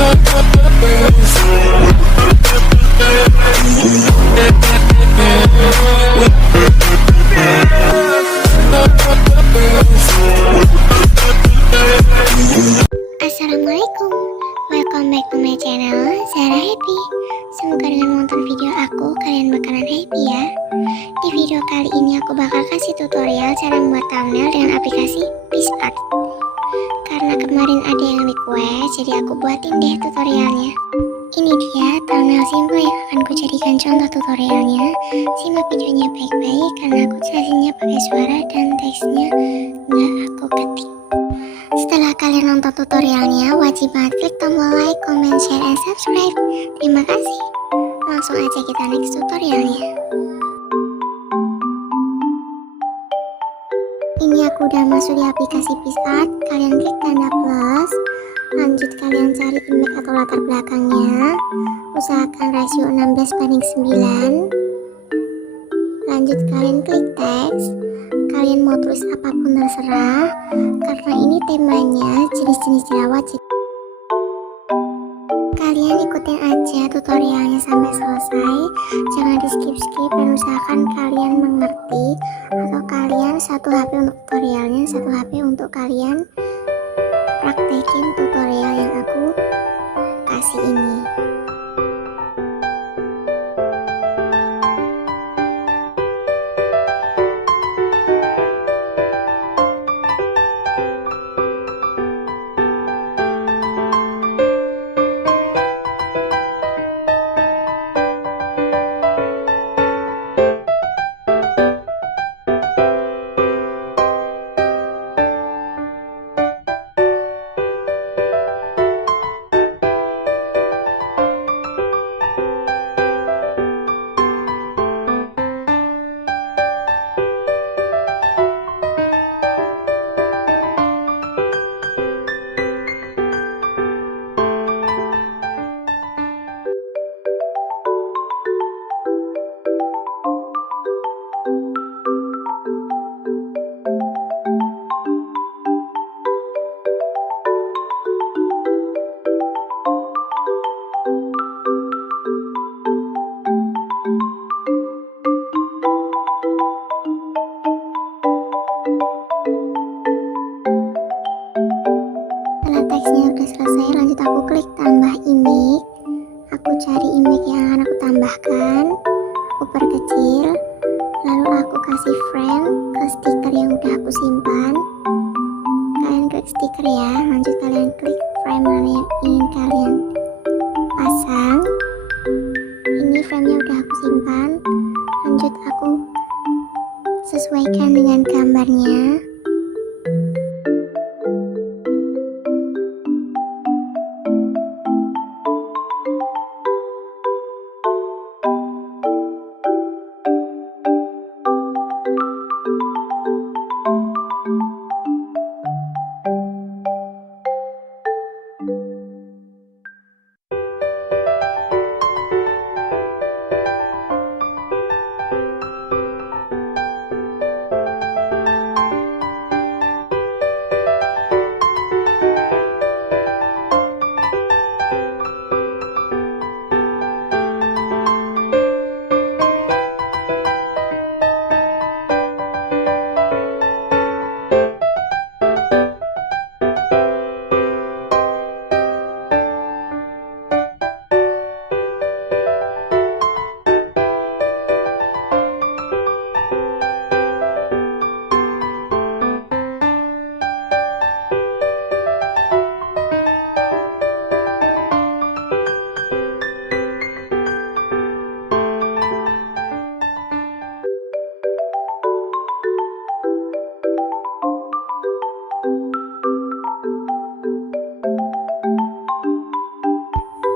Assalamualaikum, welcome back to my channel Zara Happy. Semoga dengan menonton video aku kalian bakalan happy ya. Di video kali ini aku bakal kasih tutorial cara membuat thumbnail dengan aplikasi Piscart. Karena kemarin ada yang request, jadi aku buatin deh tutorialnya. Ini dia thumbnail simple yang akan ku jadikan contoh tutorialnya. Simak videonya baik-baik karena aku jelasinnya pakai suara dan teksnya nggak aku ketik. Setelah kalian nonton tutorialnya, wajib banget klik tombol like, comment, share, and subscribe. Terima kasih. Langsung aja kita next tutorialnya. Ini aku udah masuk di aplikasi Piscart. Kalian klik tanda plus. Lanjut kalian cari image atau latar belakangnya. Usahakan rasio 16:9. Lanjut kalian klik teks. Kalian mau tulis apapun terserah, karena ini temanya jenis-jenis jerawat. Kalian ikutin aja tutorialnya sampai selesai, jangan di skip-skip dan usahakan kalian mengerti, atau kalian satu HP untuk tutorialnya, satu HP untuk kalian praktekin tutorial yang aku kasih ini. Teksnya udah selesai, lanjut aku klik tambah image. Aku cari image yang akan aku tambahkan, aku perkecil, lalu aku kasih frame ke stiker yang udah aku simpan. Kalian klik stiker ya, lanjut kalian klik frame mana yang ingin kalian pasang. Ini framenya udah aku simpan, lanjut aku sesuaikan dengan gambarnya.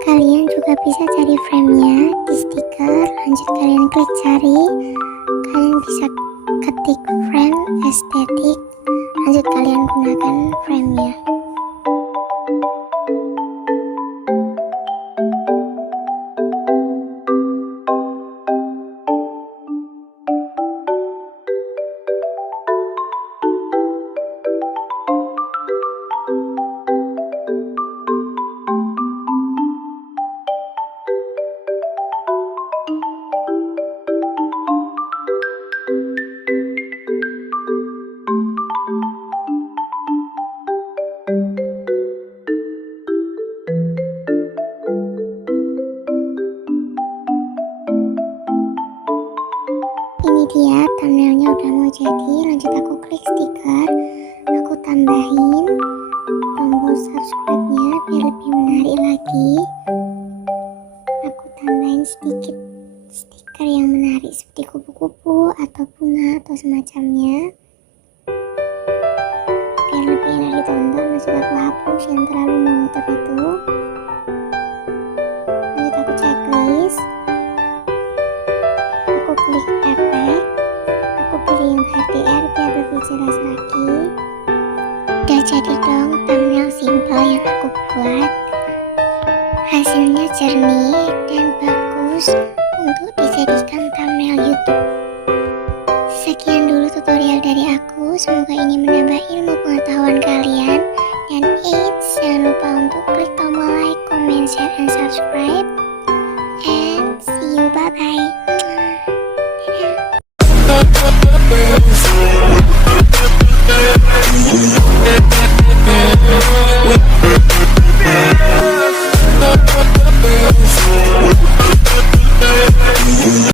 Kalian juga bisa cari framenya di stiker, lanjut kalian klik cari, kalian bisa ketik frame estetik, lanjut kalian gunakan framenya. thumbnailnya udah mau jadi, lanjut aku klik stiker, aku tambahin tombol subscribe-nya biar lebih menarik lagi. Aku tambahin sedikit stiker yang menarik seperti kupu-kupu atau bunga atau semacamnya biar lebih enak ditonton. Maksud aku hapus yang terlalu monoton itu. Lanjut aku checklist, aku klik efek, aku pilih yang HDR biar lebih jelas lagi. Udah jadi dong thumbnail simple yang aku buat. Hasilnya jernih dan bagus untuk dijadikan thumbnail YouTube. Sekian dulu tutorial dari aku, semoga ini menambah ilmu pengetahuan kalian. Dan jangan lupa untuk klik tombol like, comment, share, and subscribe. And see you, bye-bye. Dadah.